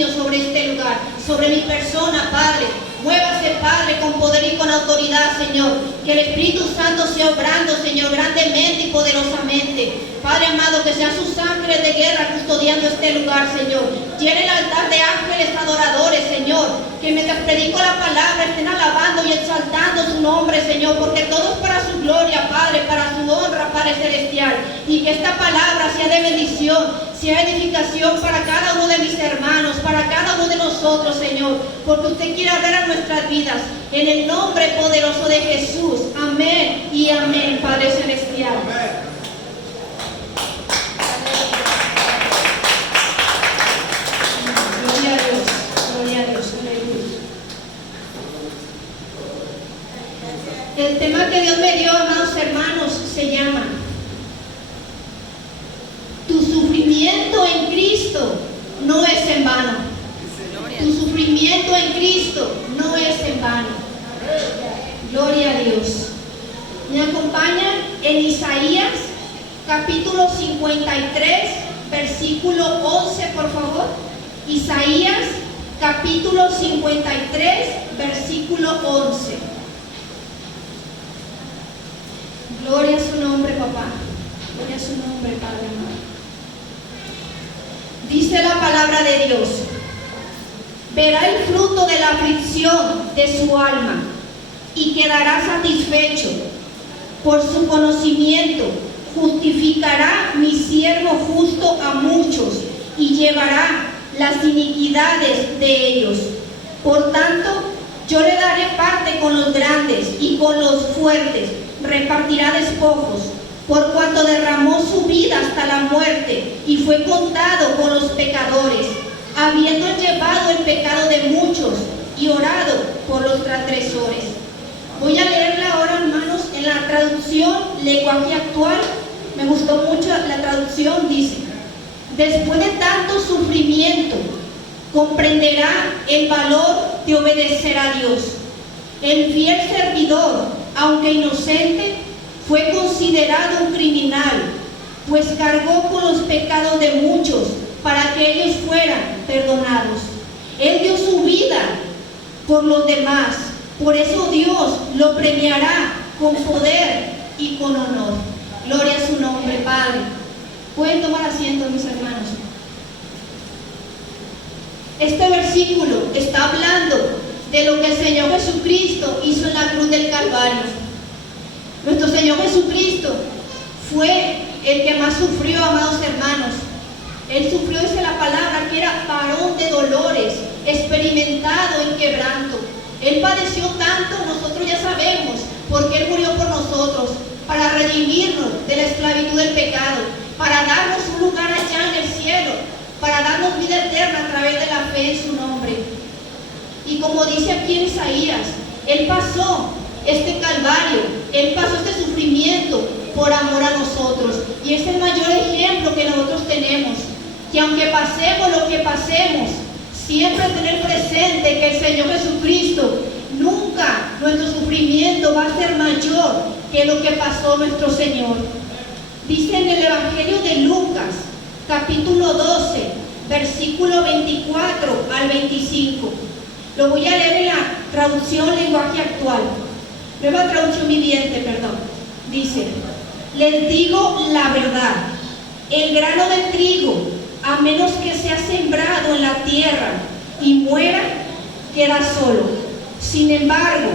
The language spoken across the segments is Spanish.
dominio sobre este lugar, sobre mi persona, Padre. Muévase, Padre, con poder y con autoridad, Señor. Que el Espíritu Santo sea obrando, Señor, grandemente y poderosamente. Padre amado, que sean sus ángeles de guerra custodiando este lugar, Señor. Llene el altar de ángeles adoradores, Señor. Que mientras predico la palabra estén alabando y exaltando su nombre, Señor. Porque todo es para su gloria, Padre, para su honra, Padre Celestial. Y que esta palabra sea de bendición, sea edificación para cada uno de mis hermanos, para cada uno de nosotros, Señor. Porque usted quiere hablar a nuestras vidas. En el nombre poderoso de Jesús. Amén y amén, Padre Celestial. Amén. Gloria a Dios, gloria a Dios, aleluya. El tema que Dios me dio, amados hermanos, se llama: tu sufrimiento en Cristo no es en vano. Tu sufrimiento en Cristo no es en vano. Gloria a Dios. Me acompañan en Isaías capítulo 53, versículo 11, por favor. Isaías capítulo 53, versículo 11. Gloria a su nombre, papá. Gloria a su nombre, Padre amado. Dice la palabra de Dios: verá el fruto de la aflicción de su alma y quedará satisfecho. Por su conocimiento justificará mi siervo justo a muchos y llevará las iniquidades de ellos. Por tanto, yo le daré parte con los grandes y con los fuertes repartirá despojos, por cuanto derramó su vida hasta la muerte y fue contado con los pecadores, habiendo llevado el pecado de muchos y orado por los transgresores. Voy a leerla ahora, hermanos, en la traducción lenguaje actual. Me gustó mucho la traducción. Dice: después de tanto sufrimiento, comprenderá el valor de obedecer a Dios. El fiel servidor, aunque inocente, fue considerado un criminal, pues cargó con los pecados de muchos para que ellos fueran perdonados. Él dio su vida por los demás, por eso Dios lo premiará con poder y con honor. Gloria a su nombre, Padre. Pueden tomar asiento, mis hermanos. Este versículo está hablando de lo que el Señor Jesucristo hizo en la cruz del Calvario. Nuestro Señor Jesucristo fue el que más sufrió, amados hermanos. Él sufrió, dice la palabra, que era varón de dolores, experimentado en quebranto. Él padeció tanto, nosotros ya sabemos, porque Él murió por nosotros, para redimirnos de la esclavitud del pecado, para darnos un lugar allá en el cielo, para darnos vida eterna a través de la fe en su nombre. Y como dice aquí en Isaías, Él pasó este calvario, Él pasó este sufrimiento por amor a nosotros. Y es el mayor ejemplo que nosotros tenemos, que aunque pasemos lo que pasemos, siempre tener presente que el Señor Jesucristo, nunca nuestro sufrimiento va a ser mayor que lo que pasó nuestro Señor. Dice en el Evangelio de Lucas, capítulo 12, versículo 24 al 25. Lo voy a leer en la traducción lenguaje actual. Nueva traducción viviente, perdón. Dice: les digo la verdad, el grano de trigo, a menos que sea sembrado en la tierra y muera, queda solo. Sin embargo,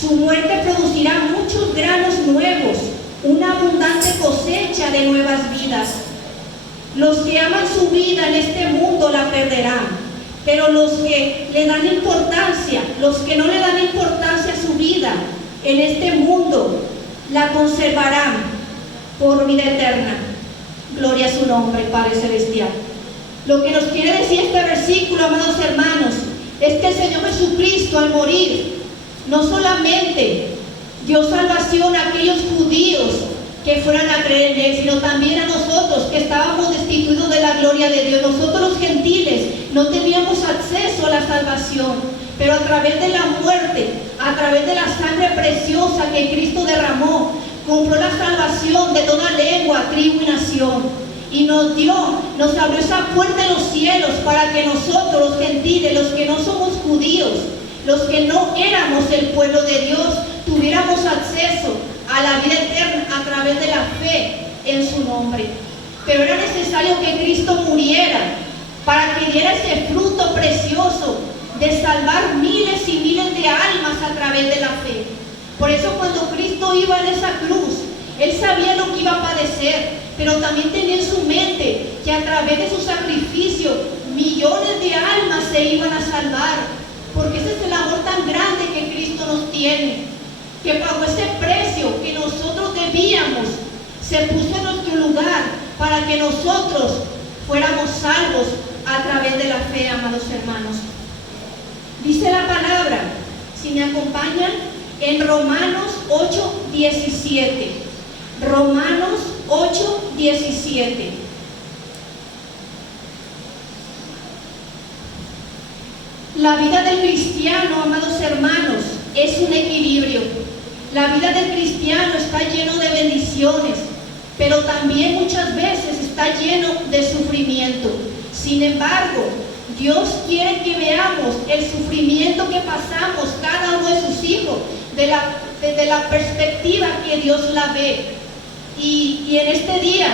su muerte producirá muchos granos nuevos, una abundante cosecha de nuevas vidas. Los que aman su vida en este mundo la perderán, pero los que le dan importancia, los que no le dan importancia a su vida en este mundo, la conservarán por vida eterna. Gloria a su nombre, Padre Celestial. Lo que nos quiere decir este versículo, amados hermanos, es que el Señor Jesucristo, al morir, no solamente dio salvación a aquellos judíos que fueran a creer en Él, sino también a nosotros que estábamos destituidos de la gloria de Dios. Nosotros los gentiles no teníamos acceso a la salvación, pero a través de la muerte, a través de la sangre preciosa que Cristo derramó, compró la salvación de toda lengua, tribu y nación. y nos abrió esa puerta de los cielos para que nosotros, los gentiles, los que no somos judíos, los que no éramos el pueblo de Dios, tuviéramos acceso a la vida eterna a través de la fe en su nombre. Pero era necesario que Cristo muriera para que diera ese fruto precioso de salvar miles y miles de almas a través de la fe. Por eso cuando Cristo iba en esa cruz, Él sabía lo que iba a padecer, pero también tenía en su mente que a través de su sacrificio millones de almas se iban a salvar, porque ese es el amor tan grande que Cristo nos tiene, que pagó ese precio que nosotros debíamos, se puso en nuestro lugar para que nosotros fuéramos salvos a través de la fe, amados hermanos. Dice la palabra, si me acompañan, en Romanos 8:17. Romanos 8:17. La vida del cristiano, amados hermanos, es un equilibrio. La vida del cristiano está lleno de bendiciones, pero también muchas veces está lleno de sufrimiento. Sin embargo, Dios quiere que veamos el sufrimiento que pasamos cada uno de sus hijos desde la perspectiva que Dios la ve. Y en este día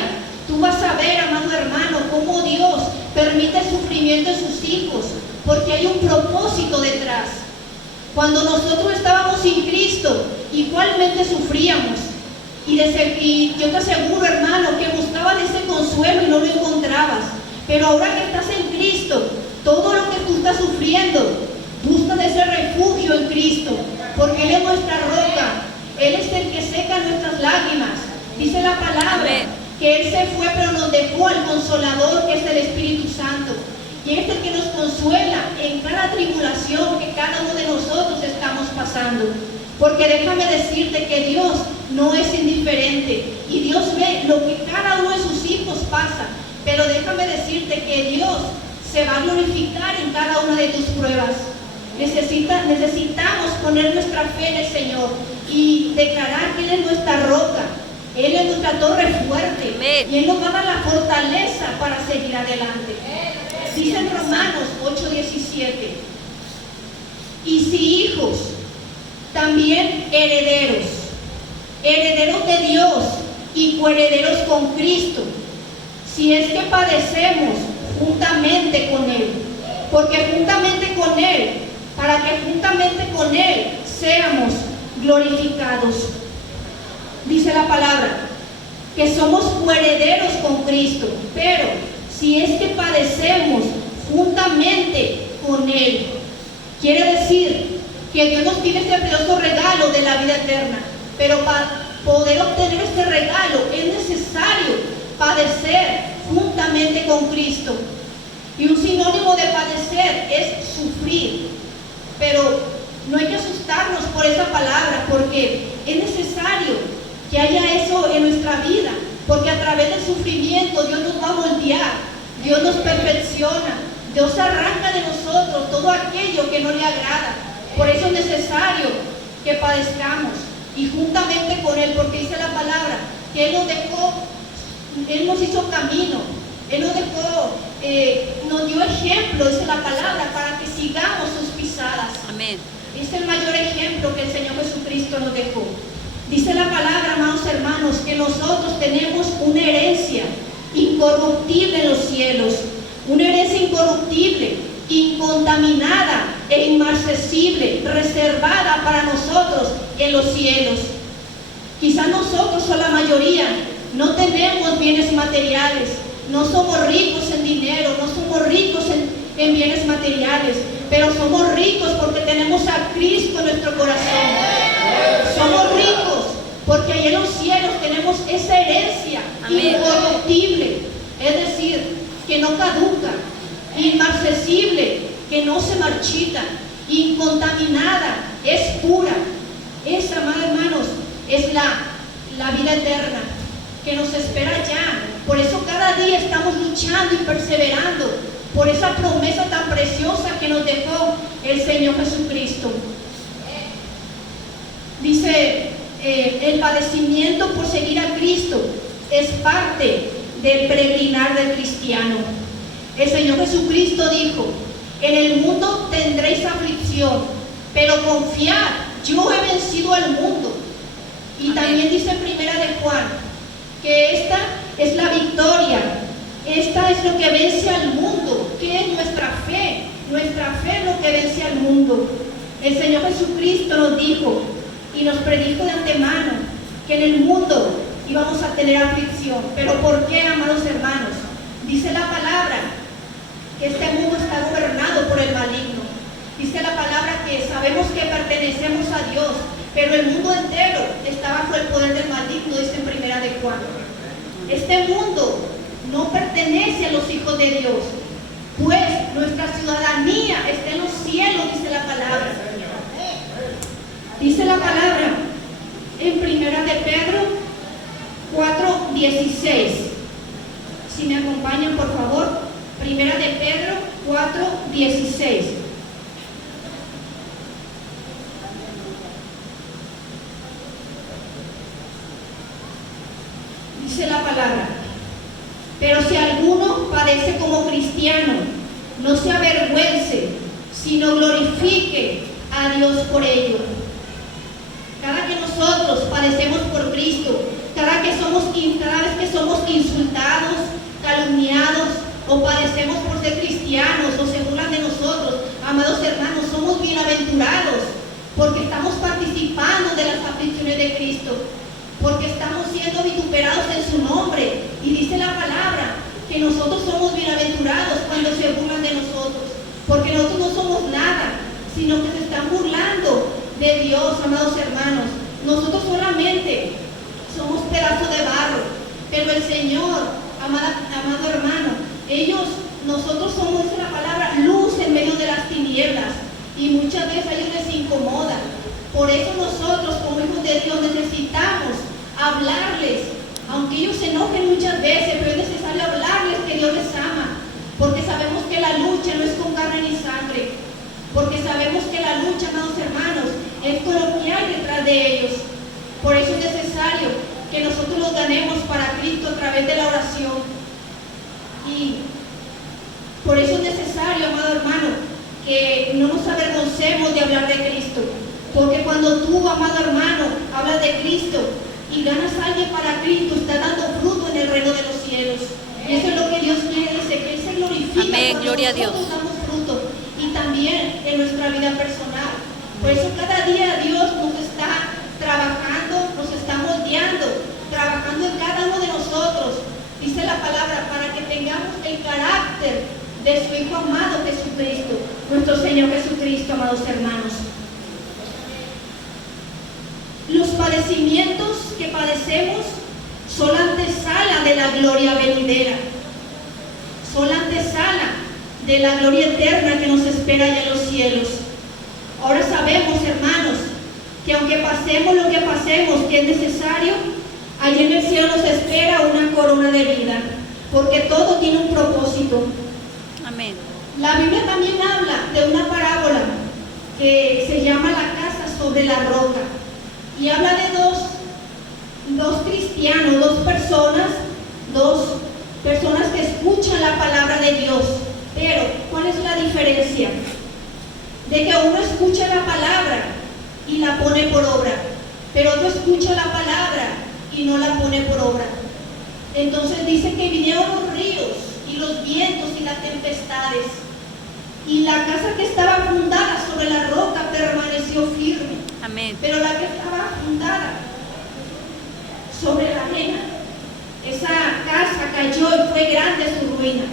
tú vas a ver, amado hermano, cómo Dios permite el sufrimiento de sus hijos, porque hay un propósito detrás. Cuando nosotros estábamos sin Cristo, igualmente sufríamos. Y yo te aseguro, hermano, que buscabas ese consuelo y no lo encontrabas. Pero ahora que estás en Cristo, todo lo que tú estás sufriendo, busca ese refugio en Cristo, porque Él es nuestra roca, Él es el que seca nuestras lágrimas. Dice la palabra que Él se fue, pero nos dejó al Consolador, que es el Espíritu Santo. Y Él es el que nos consuela en cada tribulación que cada uno de nosotros estamos pasando. Porque déjame decirte que Dios no es indiferente y Dios ve lo que cada uno de sus hijos pasa. Pero déjame decirte que Dios se va a glorificar en cada una de tus pruebas. Necesitamos poner nuestra fe en el Señor y declarar que Él es nuestra roca, Él es nuestra torre fuerte. Amén. Y Él nos va a dar la fortaleza para seguir adelante. Dice en Romanos 8:17, y si hijos, también herederos, herederos de Dios y coherederos con Cristo, si es que padecemos juntamente con Él, porque juntamente con Él, para que juntamente con Él seamos glorificados. Dice la palabra que somos coherederos con Cristo, pero si es que padecemos juntamente con Él, quiere decir que Dios nos tiene este precioso regalo de la vida eterna, pero para poder obtener este regalo es necesario padecer juntamente con Cristo. Y un sinónimo de padecer es sufrir, pero no hay que asustarnos por esa palabra, porque es necesario que haya eso en nuestra vida, porque a través del sufrimiento Dios nos va a moldear, Dios nos perfecciona, Dios arranca de nosotros todo aquello que no le agrada. Por eso es necesario que padezcamos y juntamente con Él, porque dice la palabra que Él nos dejó, Él nos hizo camino, Él nos dejó, nos dio ejemplo, dice la palabra, para que sigamos sus pisadas. Amén. Es el mayor ejemplo que el Señor Jesucristo nos dejó. Dice la palabra, amados hermanos, que nosotros tenemos una herencia incorruptible en los cielos, una herencia incorruptible, incontaminada e inmarcesible, reservada para nosotros en los cielos. Quizás nosotros o la mayoría no tenemos bienes materiales, no somos ricos en dinero, no somos ricos en bienes materiales, pero somos ricos porque tenemos a Cristo en nuestro corazón. Somos ricos porque ahí en los cielos tenemos esa herencia incorruptible, es decir, que no caduca, inmarcesible, que no se marchita, incontaminada, es pura. Esa, amados hermanos, es la vida eterna que nos espera ya. Por eso cada día estamos luchando y perseverando por esa promesa tan preciosa que nos dejó el Señor Jesucristo. Dice, el padecimiento por seguir a Cristo es parte del peregrinar del cristiano. El Señor Jesucristo dijo: en el mundo tendréis aflicción, pero confiad, yo he vencido al mundo. Y también dice en Primera de Juan que esta es la victoria, esta es lo que vence al mundo. ¿Qué es nuestra fe? Nuestra fe es lo que vence al mundo. El Señor Jesucristo nos dijo y nos predijo de antemano que en el mundo íbamos a tener aflicción. ¿Pero por qué, amados hermanos? Dice la palabra que este mundo está gobernado por el maligno. Dice la palabra que sabemos que pertenecemos a Dios, pero el mundo entero está bajo el poder del maligno, dice en Primera de Juan. Este mundo no pertenece a los hijos de Dios, pues nuestra ciudadanía está en los cielos, dice la palabra. Dice la palabra en Primera de Pedro 4:16. Si me acompañan, por favor. Primera de Pedro 4:16. Dice la palabra: pero si alguno padece como cristiano, no se avergüence, sino glorifique a Dios por ello. Cada que nosotros padecemos por Cristo, cada vez que somos insultados, calumniados, o padecemos por ser cristianos, o se burlan de nosotros, amados hermanos, somos bienaventurados, porque estamos participando de las aflicciones de Cristo, porque estamos siendo vituperados en su nombre. Y dice la palabra que nosotros somos bienaventurados cuando se burlan de nosotros, porque nosotros no somos nada, sino que se están burlando de Dios, amados hermanos. Nosotros solamente somos pedazos de barro, pero el Señor, amado hermano, nosotros somos, dice la palabra, luz en medio de las tinieblas, y muchas veces a ellos les incomoda. Por eso nosotros, como hijos de Dios, necesitamos hablarles, aunque ellos se enojen muchas veces, pero es necesario hablarles que Dios les ama, porque sabemos que la lucha no es con carne ni sangre, porque sabemos que la lucha, amados hermanos, es con lo que hay detrás de ellos. Por eso es necesario que nosotros los ganemos para Cristo a través de la oración. Y por eso es necesario, amado hermano, que no nos avergoncemos de hablar de Cristo, porque cuando tú, amado hermano, hablas de Cristo y ganas a alguien para Cristo, estás dando fruto en el reino de los cielos. Y eso es lo que Dios quiere, dice que Él se glorifica. Amén, cuando gloria a Dios. Damos fruto, y también en nuestra vida personal. Por eso cada día Dios nos está trabajando, nos está moldeando, trabajando en cada uno de nosotros. Dice la palabra, para que tengamos el carácter de su Hijo amado Jesucristo, nuestro Señor Jesucristo, amados hermanos. Los padecimientos que padecemos son la antesala de la gloria venidera, son la antesala de la gloria eterna que nos espera allá en los cielos. Ahora sabemos, hermanos, que aunque pasemos lo que pasemos, que es necesario, allí en el cielo nos espera una corona de vida, porque todo tiene un propósito. Amén. La Biblia también habla de una parábola que se llama la casa sobre la roca, y habla de dos cristianos, dos personas que escuchan la palabra de Dios. Pero, ¿cuál es la diferencia? De que uno escucha la palabra y la pone por obra, pero otro escucha la palabra y no la pone por obra. Entonces dice que vinieron los ríos y los vientos y las tempestades, y la casa que estaba fundada sobre la roca permaneció firme. Amén. Pero la que estaba fundada sobre la arena, esa casa cayó y fue grande su ruina.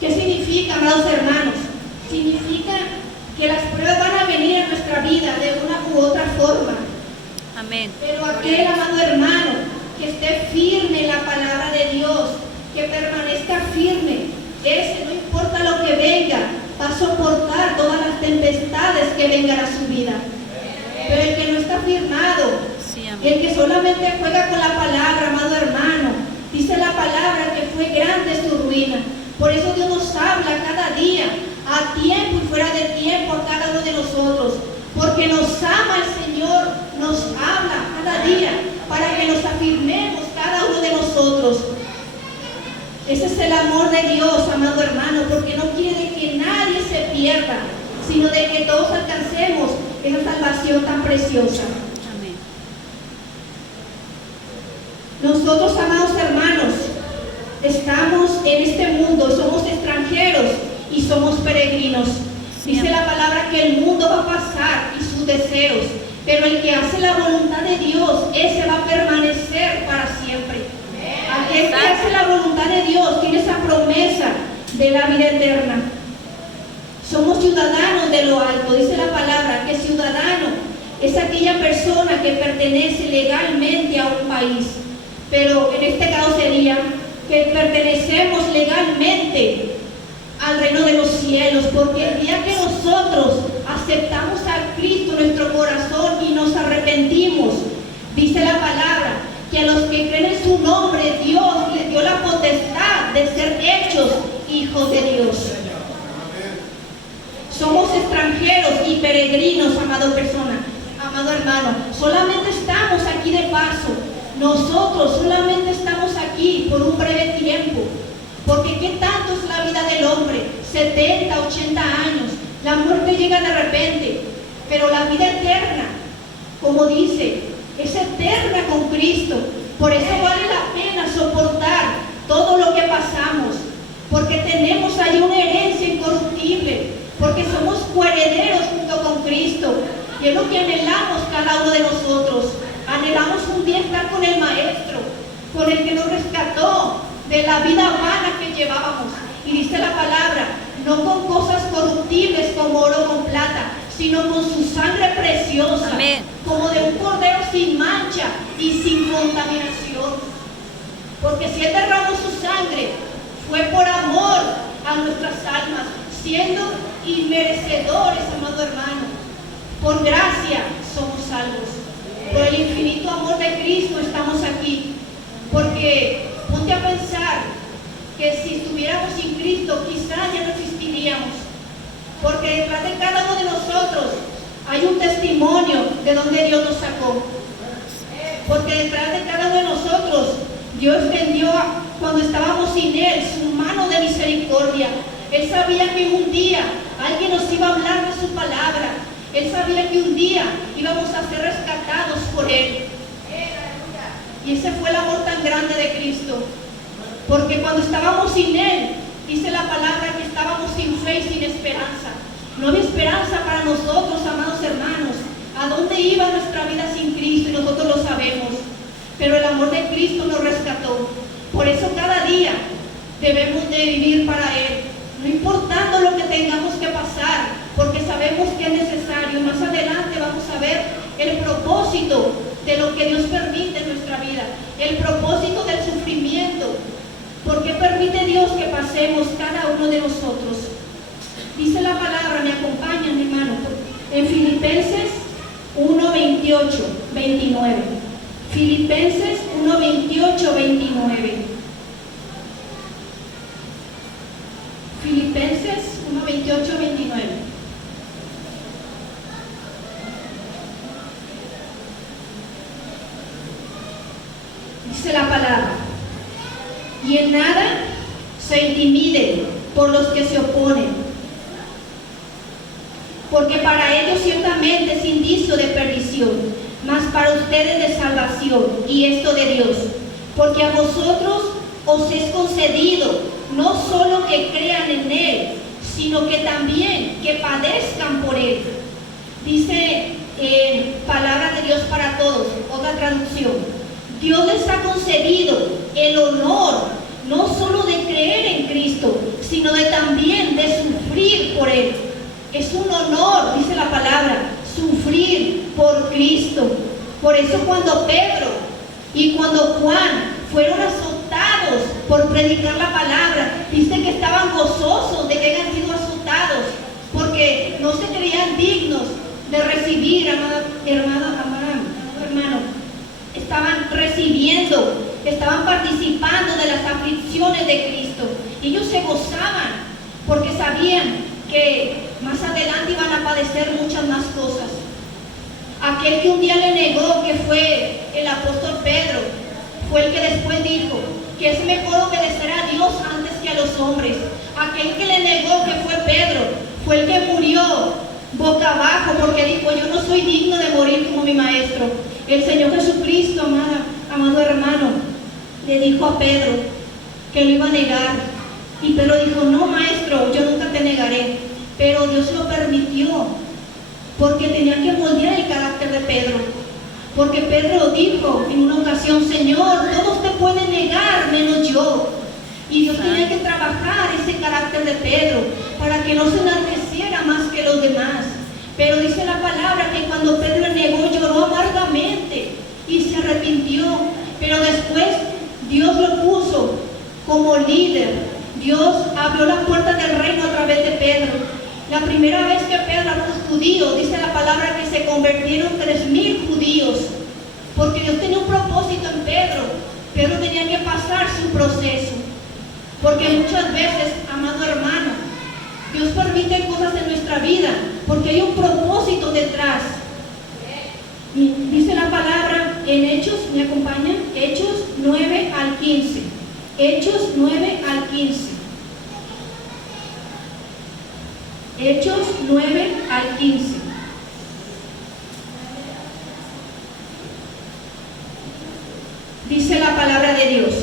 ¿Qué significa, amados hermanos? Significa que las pruebas van a venir en nuestra vida de una u otra forma. Amén. Pero aquel, amado hermano, que esté firme en la palabra de Dios, que permanezca firme, ese, no importa lo que venga, va a soportar todas las tempestades que vengan a su vida. Pero el que no está firmado, el que solamente juega con la palabra, amado hermano, dice la palabra que fue grande su ruina. Por eso Dios nos habla cada día, a tiempo y fuera de tiempo, a cada uno de nosotros, porque nos ama el Señor, nos habla cada día para que nos afirmemos cada uno de nosotros. nosotros. Ese es el amor de Dios, amado hermano, porque no quiere que nadie se pierda, sino de que todos alcancemos esa salvación tan preciosa. Amén. Nosotros, amados hermanos, estamos en este mundo, somos extranjeros y somos peregrinos. Dice la palabra que el mundo va a pasar y sus deseos, pero el que hace la voluntad de Dios, ese va a permanecer para siempre. Aquel que hace la voluntad de Dios tiene esa promesa de la vida eterna. Somos ciudadanos de lo alto. Dice la palabra que ciudadano es aquella persona que pertenece legalmente a un país, pero en este caso sería que pertenecemos legalmente al reino de los cielos, porque el día que nosotros aceptamos a Cristo en nuestro corazón y nos arrepentimos, dice la palabra que a los que creen en su nombre, Dios les dio la potestad de ser hechos hijos de Dios. Somos extranjeros y peregrinos, amado persona, amado hermano. Solamente estamos aquí de paso. Nosotros solamente estamos aquí por un breve tiempo. Porque ¿qué tanto es la vida del hombre? 70, 80 años. La muerte llega de repente. Pero la vida eterna, como dice, es eterna con Cristo. Por eso vale la pena soportar todo lo que pasamos. Porque tenemos ahí una herencia incorruptible. Porque somos coherederos junto con Cristo. Y es lo que anhelamos cada uno de nosotros. Anhelamos un día estar con el Maestro, con el que nos rescató de la vida vana que llevábamos. Y dice la palabra, no con cosas corruptibles como oro con plata, sino con su sangre preciosa. Amén. Como de un cordero sin mancha y sin contaminación. Porque si Él derramó su sangre, fue por amor a nuestras almas, siendo inmerecedores, amado hermano. Por gracia somos salvos. Por el infinito amor de Cristo estamos aquí. Porque ponte a pensar que si estuviéramos sin Cristo, quizás ya no existiríamos. Porque detrás de cada uno de nosotros hay un testimonio de donde Dios nos sacó. Porque detrás de cada uno de nosotros, Dios extendió, cuando estábamos sin Él, su mano de misericordia. Él sabía que un día alguien nos iba a hablar de su palabra. Él sabía que un día íbamos a ser rescatados por Él. Y ese fue el amor tan grande de Cristo. Porque cuando estábamos sin Él, dice la palabra que estábamos sin fe y sin esperanza. No había esperanza para nosotros, amados hermanos. ¿A dónde iba nuestra vida sin Cristo? Y nosotros lo sabemos. Pero el amor de Cristo nos rescató. Por eso cada día debemos de vivir para Él. No importando lo que tengamos que pasar, porque sabemos que es necesario. Más adelante vamos a ver el propósito de lo que Dios permite en nuestra vida, el propósito del sufrimiento. ¿Por qué permite Dios que pasemos cada uno de nosotros? Dice la palabra, me acompañan, hermano, en Filipenses 1, 28, 29. Filipenses 1, 28, 29. Filipenses 1, 28, 29. Dice la palabra, y en nada se intimiden por los que se oponen, porque para ellos ciertamente es indicio de perdición, mas para ustedes de salvación, y esto de Dios, porque a vosotros os es concedido no solo que crean en Él, sino que también que padezcan por Él. Dice palabra de Dios para todos, otra traducción. Dios les ha concedido el honor no solo de creer en Cristo, sino de también de sufrir por Él. Es un honor, dice la palabra, sufrir por Cristo. Por eso cuando Pedro y cuando Juan fueron azotados por predicar la palabra, dice que estaban gozosos de que hayan sido azotados, porque no se creían dignos de recibir, hermano, estaban recibiendo, estaban participando de las aflicciones de Cristo. Y ellos se gozaban porque sabían que más adelante iban a padecer muchas más cosas. Aquel que un día le negó, que fue el apóstol Pedro, fue el que después dijo que es mejor obedecer a Dios antes que a los hombres. Aquel que le negó, que fue Pedro, fue el que murió boca abajo porque dijo: yo no soy digno de morir como mi maestro. El Señor Jesucristo, amado hermano, le dijo a Pedro que lo iba a negar, y Pedro dijo: no, maestro, yo nunca te negaré. Pero Dios lo permitió porque tenía que moldear el carácter de Pedro. Porque Pedro dijo en una ocasión: Señor, todos te pueden negar menos yo. Y Dios tenía que trabajar ese carácter de Pedro para que no se enalteciera más que los demás. Pero dice la palabra que cuando Pedro le negó, lloró amargamente y se arrepintió. Pero después Dios lo puso como líder. Dios abrió la puerta del reino a través de Pedro. La primera vez que Pedro habló a los judíos, dice la palabra que se convirtieron 3,000 judíos, porque Dios tenía un propósito en Pedro. Pedro tenía que pasar su proceso, porque muchas veces, amado hermano, Dios permite cosas en nuestra vida porque hay un propósito detrás. Dice la palabra en Hechos, ¿me acompañan? Hechos 9 al 15. Hechos 9 al 15. Hechos 9 al 15. Dice la palabra de Dios: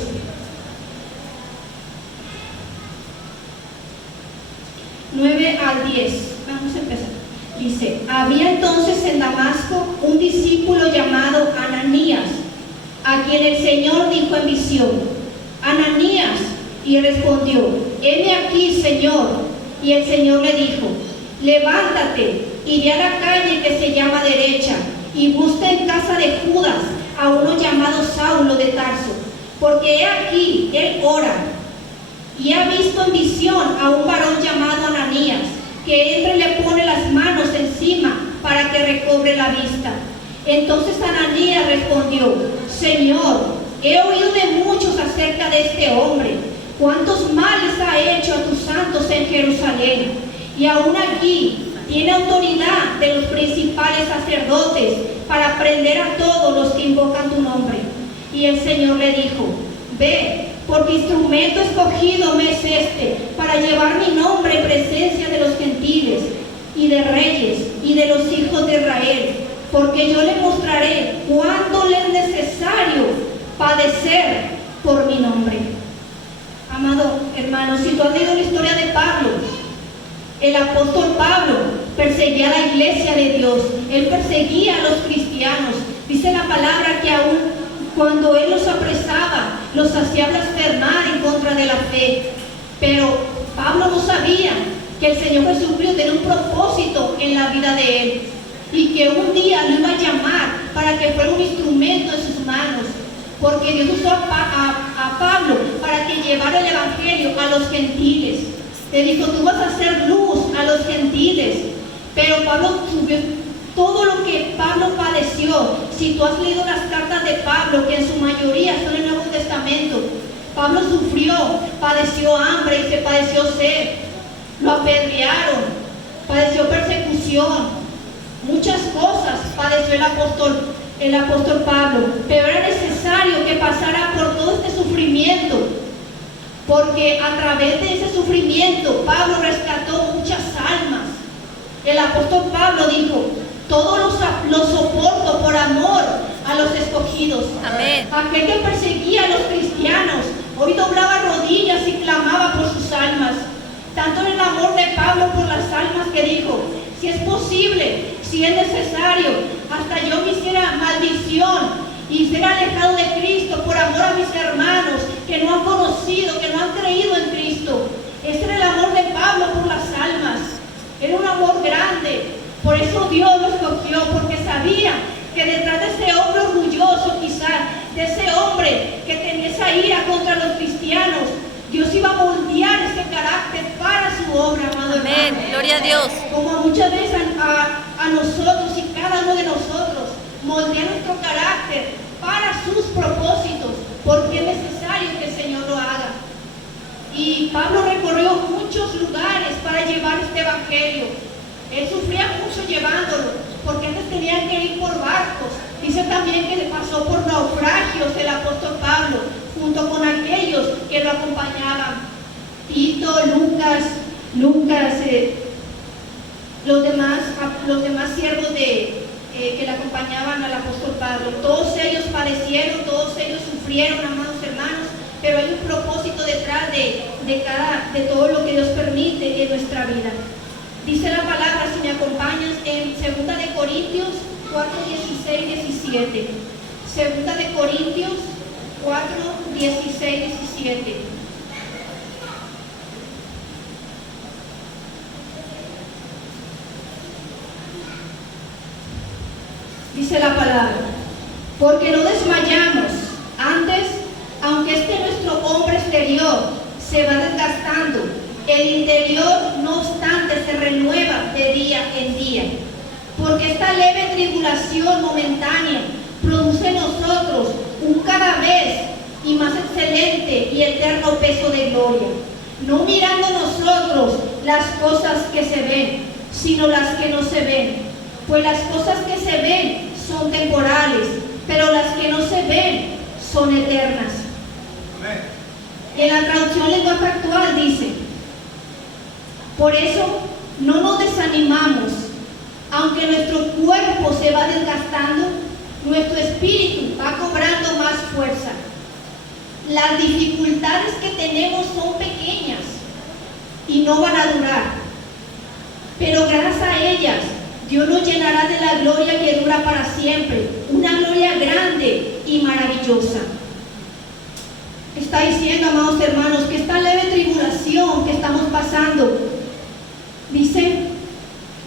9 al 10. Vamos a empezar. Dice: había entonces en Damasco un discípulo llamado Ananías, a quien el Señor dijo en visión: Ananías. Y él respondió: heme aquí, Señor. Y el Señor le dijo: levántate y ve a la calle que se llama Derecha, y busca en casa de Judas a uno llamado Saulo de Tarso, porque he aquí, él ora, y ha visto en visión a un varón llamado Ananías, que entra y le pone las manos encima para que recobre la vista. Entonces Ananías respondió: Señor, he oído de muchos acerca de este hombre, cuántos males ha hecho a tus santos en Jerusalén, y aún aquí tiene autoridad de los principales sacerdotes para prender a todos los que invocan tu nombre. Y el Señor le dijo: ve, porque instrumento escogido me es este, para llevar mi nombre en presencia de los gentiles, y de reyes, y de los hijos de Israel, porque yo le mostraré cuándo le es necesario padecer por mi nombre. Amado hermano, si tú has leído la historia de Pablo, el apóstol Pablo perseguía a la iglesia de Dios, él perseguía a los cristianos. Dice la palabra que aún cuando él los apresaba, los hacía blasfemar en contra de la fe. Pero Pablo no sabía que el Señor Jesucristo tenía un propósito en la vida de él, y que un día lo iba a llamar para que fuera un instrumento en sus manos, porque Dios usó a Pablo para que llevara el evangelio a los gentiles. Le dijo: tú vas a hacer luz a los gentiles. Pero Pablo subió todo lo que Pablo padeció. Si tú has leído las cartas de Pablo, que en su mayoría son el Nuevo Testamento, Pablo sufrió, padeció hambre y se padeció sed, lo apedrearon, padeció persecución, muchas cosas padeció el apóstol Pablo, pero era necesario que pasara por todo este sufrimiento, porque a través de ese sufrimiento Pablo rescató muchas almas. El apóstol Pablo dijo: todo lo soporto por amor a los escogidos. Amén. Aquel que perseguía a los cristianos hoy doblaba rodillas y clamaba por sus almas. Tanto el amor de Pablo por las almas que dijo: si es posible, si es necesario, hasta yo me hiciera maldición y ser alejado de Cristo por amor a mis hermanos que no han conocido, que no han creído en Cristo. Ese era el amor de Pablo por las almas. Era un amor grande. Por eso Dios lo escogió, porque sabía que detrás de ese hombre orgulloso, quizás, de ese hombre que tenía esa ira contra los cristianos, Dios iba a moldear ese carácter para su obra, amado hermano. Amén, gloria a Dios. Como muchas veces a nosotros y cada uno de nosotros, moldear nuestro carácter para sus propósitos, porque es necesario que el Señor lo haga. Y Pablo recorrió muchos lugares para llevar este evangelio. Él sufría mucho llevándolo, porque antes tenían que ir por barcos. Dice también que le pasó por naufragios el apóstol Pablo. junto con aquellos que lo acompañaban. Tito, Lucas, los demás siervos que le acompañaban al apóstol Pablo. Todos ellos padecieron, todos ellos sufrieron, amados hermanos, pero hay un propósito detrás de todo lo que Dios permite en nuestra vida. Dice la palabra, si me acompañas, en 2 de Corintios 4, 16, 17. 2 de Corintios 4, 16, 17. Dice la palabra, porque no desmayamos, antes, aunque nuestro hombre exterior se va desgastando, el interior no obstante se renueva de día en día, porque esta leve tribulación momentánea produce en nosotros un cada vez y más excelente y eterno peso de gloria, no mirando nosotros las cosas que se ven, sino las que no se ven. Pues las cosas que se ven son temporales, pero las que no se ven son eternas. Amén. Y en la traducción lenguaje actual dice, por eso no nos desanimamos, aunque nuestro cuerpo se va desgastando, nuestro espíritu va cobrando más fuerza. Las dificultades que tenemos son pequeñas y no van a durar, pero gracias a ellas Dios nos llenará de la gloria que dura para siempre, una gloria grande y maravillosa. Está diciendo, amados hermanos, que esta leve tribulación que estamos pasando, dice,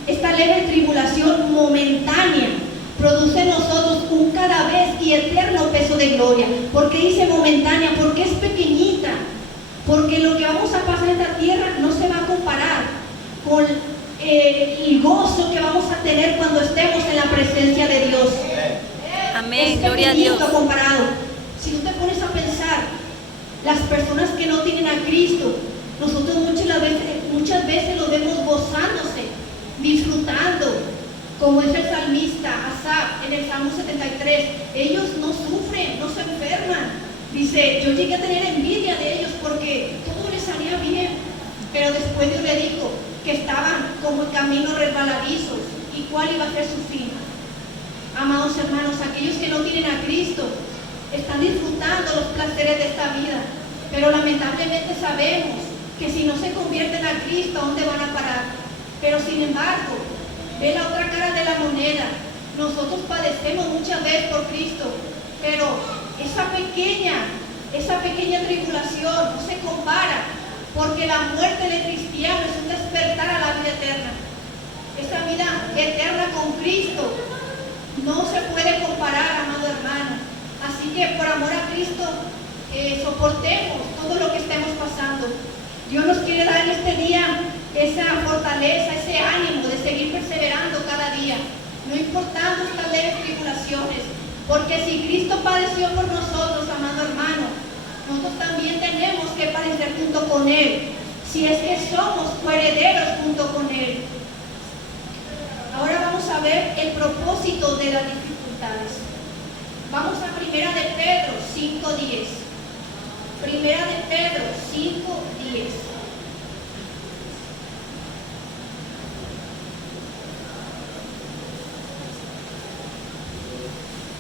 esta leve tribulación momentánea produce en nosotros un cada vez y eterno peso de gloria. ¿Por qué dice momentánea? Porque es pequeñita, porque lo que vamos a pasar en esta tierra no se va a comparar con el gozo que vamos a tener cuando estemos en la presencia de Dios. Amén, gloria a Dios. Comparado. Si tú te pones a pensar, las personas que no tienen a Cristo, nosotros muchas veces lo vemos gozándose, disfrutando, como es el salmista Asaf en el Salmo 73. Ellos no sufren, no se enferman. Dice, yo llegué a tener envidia de ellos porque todo les salía bien, pero después Dios le dijo que estaban como en caminos resbaladizos y cuál iba a ser su fin. Amados hermanos, aquellos que no tienen a Cristo están disfrutando los placeres de esta vida, pero lamentablemente sabemos que si no se convierten a Cristo, ¿a dónde van a parar? Pero sin embargo, ve la otra cara de la moneda. Nosotros padecemos muchas veces por Cristo, pero esa pequeña tribulación no se compara, porque la muerte del cristiano es un despertar a la vida eterna. Esa vida eterna con Cristo no se puede comparar, amado hermano. Así que por amor a Cristo, soportemos todo lo que estemos pasando. Dios nos quiere dar en este día esa fortaleza, ese ánimo de seguir perseverando cada día, no importando estas leves tribulaciones, porque si Cristo padeció por nosotros, amado hermano, nosotros también tenemos que padecer junto con Él, si es que somos coherederos junto con Él. Ahora vamos a ver el propósito de las dificultades. Vamos a 1 de Pedro 5:10. 1 de Pedro 5:10.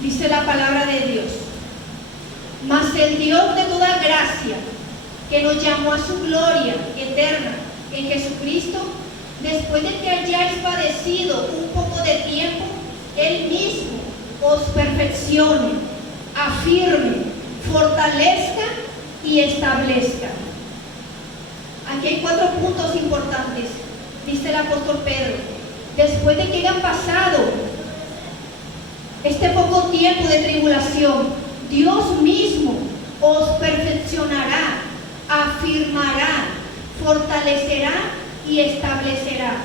Dice la palabra de Dios: mas el Dios de toda gracia, que nos llamó a su gloria eterna en Jesucristo, después de que hayáis padecido un poco de tiempo, Él mismo os perfeccione, afirme, fortalezca y establezca. Aquí hay 4 puntos importantes, dice el apóstol Pedro. Después de que hayan pasado este poco tiempo de tribulación, Dios mismo os perfeccionará, afirmará, fortalecerá y establecerá.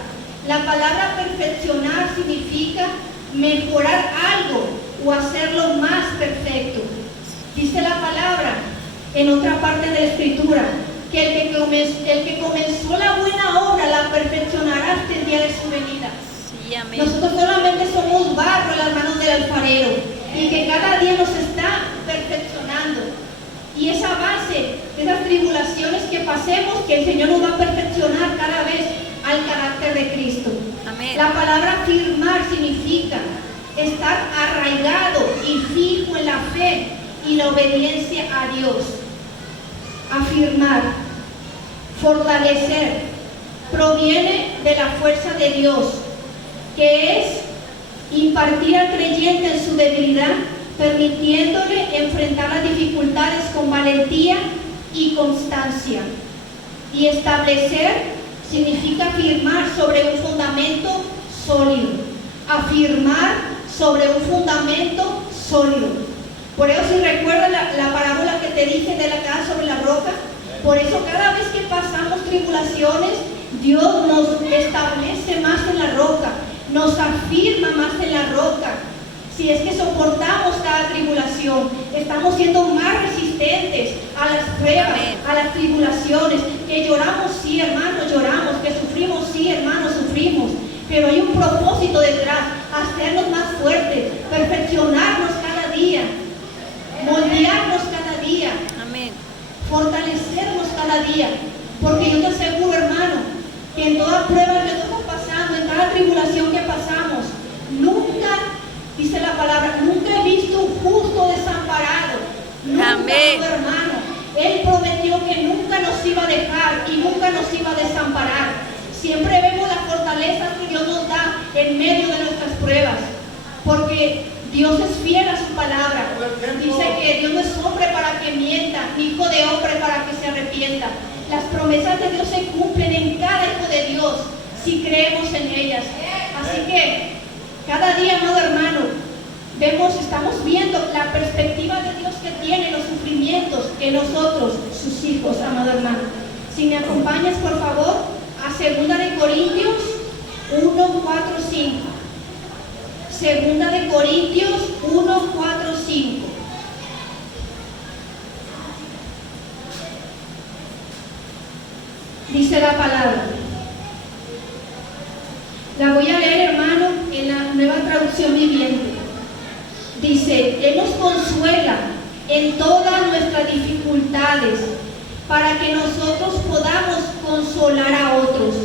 La palabra perfeccionar significa mejorar algo o hacerlo más perfecto. Dice la palabra en otra parte de la Escritura que el que comenzó la buena obra la perfeccionará hasta el día de su venida. Sí, amén. Nosotros solamente somos barro en las manos del alfarero y que cada día nos está perfeccionando. Y Y esa base de esas tribulaciones que pasemos, que el Señor nos va a perfeccionar cada vez al carácter de Cristo. Amén. La palabra firmar significa estar arraigado y fijo en la fe y la obediencia a Dios. Afirmar, fortalecer, proviene de la fuerza de Dios, que es impartir al creyente en su debilidad, permitiéndole enfrentar las dificultades con valentía y constancia. Y establecer significa afirmar sobre un fundamento sólido. Afirmar sobre un fundamento sólido. Por eso, si recuerdas la parábola que te dije de la casa sobre la roca, por eso cada vez que pasamos tribulaciones, Dios nos establece más en la roca, nos afirma más en la roca. Si es que soportamos cada tribulación, estamos siendo más resistentes a las pruebas, Amén. a las tribulaciones. Que lloramos, sí, hermanos, lloramos. Que sufrimos, sí, hermanos, sufrimos. Pero hay un propósito detrás: hacernos más fuertes, perfeccionarnos cada día, moldearnos cada día, Amén. fortalecernos cada día. Porque yo te aseguro, hermano, que en toda prueba que estamos pasando, en cada tribulación que pasamos, nunca, dice la palabra, nunca he visto un justo desamparado. Nunca, Amén. hermano. Él prometió que nunca nos iba a dejar y nunca nos iba a desamparar. Siempre vemos la fortaleza que Dios nos da en medio de nuestras pruebas, porque Dios es fiel a su palabra. Dice que Dios no es hombre para que mienta, ni hijo de hombre para que se arrepienta. Las promesas de Dios se cumplen en cada hijo de Dios si creemos en ellas. Así que cada día, amado hermano, estamos viendo la perspectiva de Dios que tiene los sufrimientos en nosotros, sus hijos, amado hermano. Si me acompañas, por favor, a 2 Corintios 1, 4, 5. 2 Corintios 1, 4, 5. Dice la palabra. La voy a leer, hermano, en la Nueva Traducción Viviente. Dice: Él nos consuela en todas nuestras dificultades, para que nosotros podamos consolar a otros.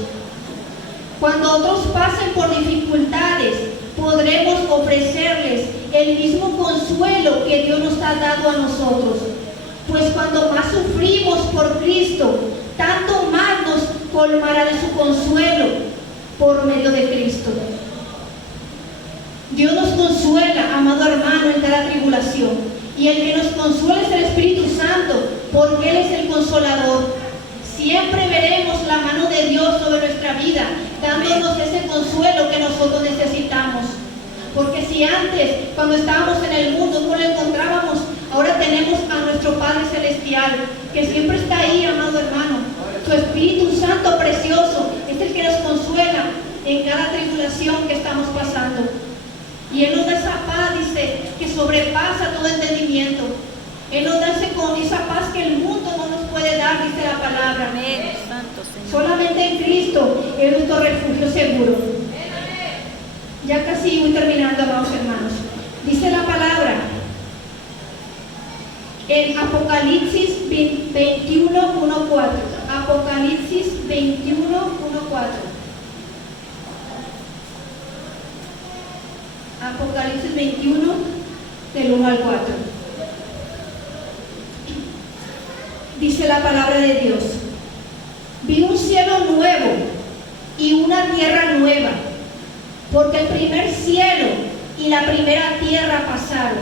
Cuando otros pasen por dificultades, podremos ofrecerles el mismo consuelo que Dios nos ha dado a nosotros. Pues cuando más sufrimos por Cristo, tanto más nos colmará de su consuelo por medio de Cristo. Dios nos consuela, amado hermano, en cada tribulación. Y el que nos consuela es el Espíritu Santo, porque Él es el consolador. Siempre veremos la mano de Dios sobre nuestra vida, dándonos ese consuelo que nosotros necesitamos. Porque si antes, cuando estábamos en el mundo, no lo encontrábamos, ahora tenemos a nuestro Padre Celestial, que siempre está ahí, amado hermano. Su Espíritu Santo precioso es el que nos consuela en cada tribulación que estamos pasando. Y Él nos da esa paz, dice, que sobrepasa todo entendimiento. Él nos da esa paz que el mundo no nos puede dar, dice la palabra. Amén. Santo Señor. Solamente en Cristo es nuestro refugio seguro. Ya casi voy terminando, amados hermanos. Dice la palabra en Apocalipsis 21, 1, 4. Apocalipsis 21, 1, 4. Apocalipsis 21, del 1 al 4. Dice la palabra de Dios: Vi un cielo nuevo y una tierra nueva, porque el primer cielo y la primera tierra pasaron,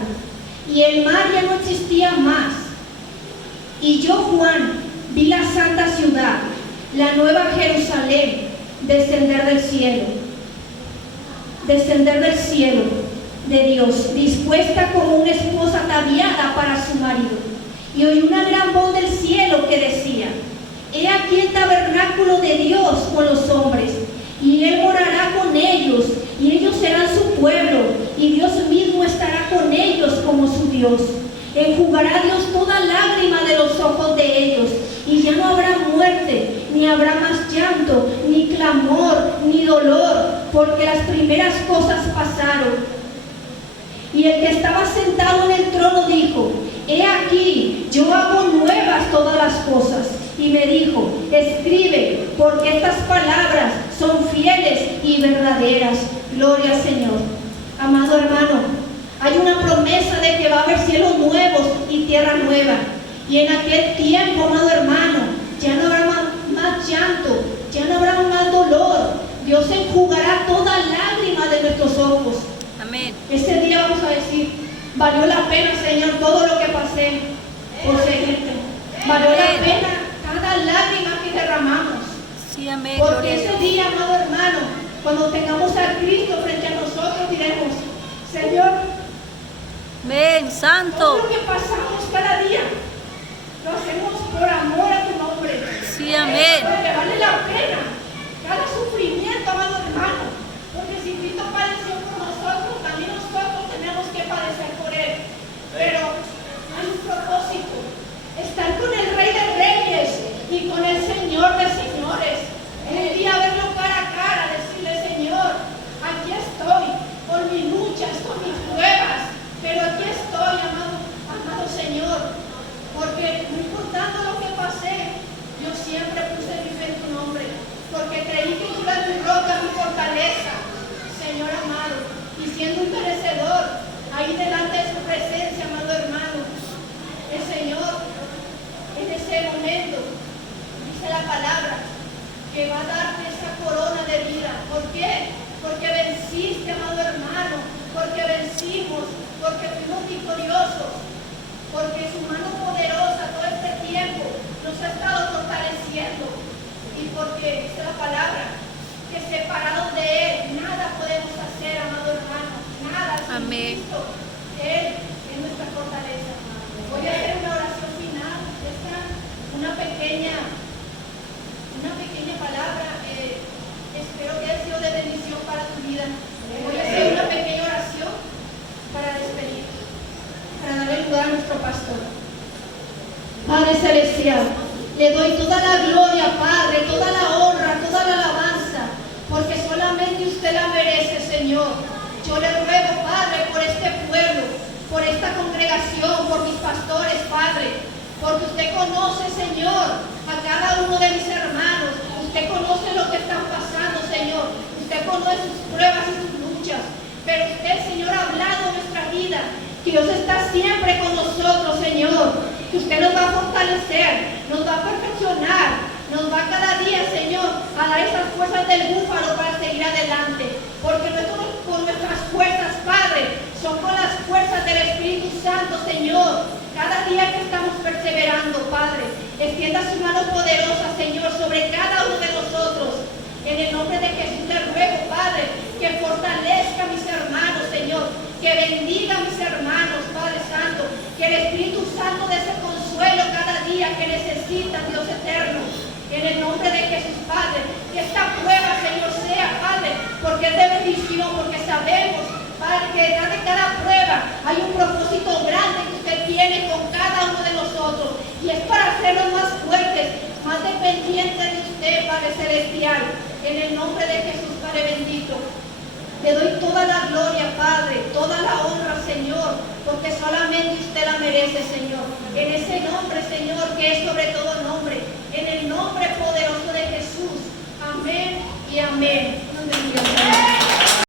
y el mar ya no existía más. Y yo, Juan, vi la santa ciudad, la nueva Jerusalén, descender del cielo de Dios, dispuesta como una esposa ataviada para su marido. Y oí una gran voz del cielo que decía: He aquí el tabernáculo de Dios con los hombres, y Él morará con ellos, y ellos serán su pueblo, y Dios mismo estará con ellos como su Dios. Enjugará Dios toda lágrima de los ojos de ellos, y ya no habrá muerte, ni habrá más llanto, ni clamor, ni dolor, porque las primeras cosas pasaron. Y el que estaba sentado en el trono dijo: he aquí, yo hago nuevas todas las cosas. Y me dijo, escribe, porque estas palabras son fieles y verdaderas. Gloria al Señor. Amado hermano, hay una promesa de que va a haber cielos nuevos y tierra nueva. Y en aquel tiempo, amado hermano, ya no habrá más llanto, ya no habrá más dolor. Dios enjugará toda lágrima de nuestros ojos. Amén. Ese día vamos a decir, valió la pena, Señor, todo lo que pasé por seguirte. Valió la pena cada lágrima que derramamos. Sí, amén. Porque Gloria a ese Dios. día, amado hermano, cuando tengamos a Cristo frente a nosotros, diremos, Señor, Amén. todo Santo. lo que pasamos cada día, lo hacemos por amor a tu nombre. Sí, amén. Porque vale la pena cada sufrimiento, amado hermano. Porque si Cristo padeció por nosotros, también nosotros tenemos que padecer por Él. Pero hay un propósito, estar con el Rey de Reyes y con el Señor de Señores. Un día verlo cara a cara, decirle, Señor, aquí estoy, con mis luchas, con mis pruebas, pero aquí estoy, amado Señor, porque no importando lo que pasé, yo siempre puse mi fe en tu nombre, porque creí que tú eres mi roca, mi fortaleza, Señor amado, y siendo un merecedor, ahí delante de su presencia, amado hermano, el Señor, en ese momento, dice la palabra, que va a darte esa corona de vida. ¿Por qué? Porque venciste, amado hermano, porque vencimos, porque fuimos victoriosos, porque su mano poderosa todo este tiempo nos ha estado fortaleciendo, y porque dice la palabra, que separados de Él, nada podemos hacer, amado hermano, nada sin Amén. Cristo. Él es nuestra fortaleza. Voy a hacer una oración final, una pequeña palabra, espero que haya sido de bendición para tu vida. Voy a hacer una pequeña oración para despedir, para darle lugar a nuestro pastor. Padre Celestial, le doy toda la gloria, Padre, toda la honra, toda la alabanza, porque solamente usted la merece, Señor. Yo le ruego, Padre, por este pueblo, por esta congregación, por mis pastores, Padre, porque usted conoce, Señor, a cada uno de mis hermanos. Usted conoce lo que están pasando, Señor. Usted conoce sus pruebas y sus luchas. Pero usted, Señor, ha hablado en nuestra vida, que Dios está siempre con nosotros, Señor. Que usted nos va a fortalecer, nos va a perfeccionar, nos va cada día, Señor, a dar esas fuerzas del búfalo para seguir adelante. Porque no es con nuestras fuerzas, Padre, son con las fuerzas del Espíritu Santo, Señor. Cada día que estamos perseverando, Padre, extienda su mano poderosa, Señor, sobre cada uno de nosotros. En el nombre de Jesús le ruego, Padre, que fortalezca a mis hermanos, Señor, que bendiga a mis hermanos, Padre Santo, que el Espíritu Santo dé ese consuelo cada día que necesitan, Dios eterno. En el nombre de Jesús, Padre, que esta prueba, Señor, sea, Padre, porque es de bendición, porque sabemos, Padre, que detrás de cada prueba hay un propósito grande que usted tiene con cada uno de nosotros, y es para hacernos más fuertes, más dependientes de usted, Padre Celestial. En el nombre de Jesús, Padre bendito, le doy toda la gloria, Padre, toda la honra, Señor, porque solamente usted la merece, Señor. En ese nombre, Señor, que es sobre todo nombre, en el nombre poderoso de Jesús. Amén y amén.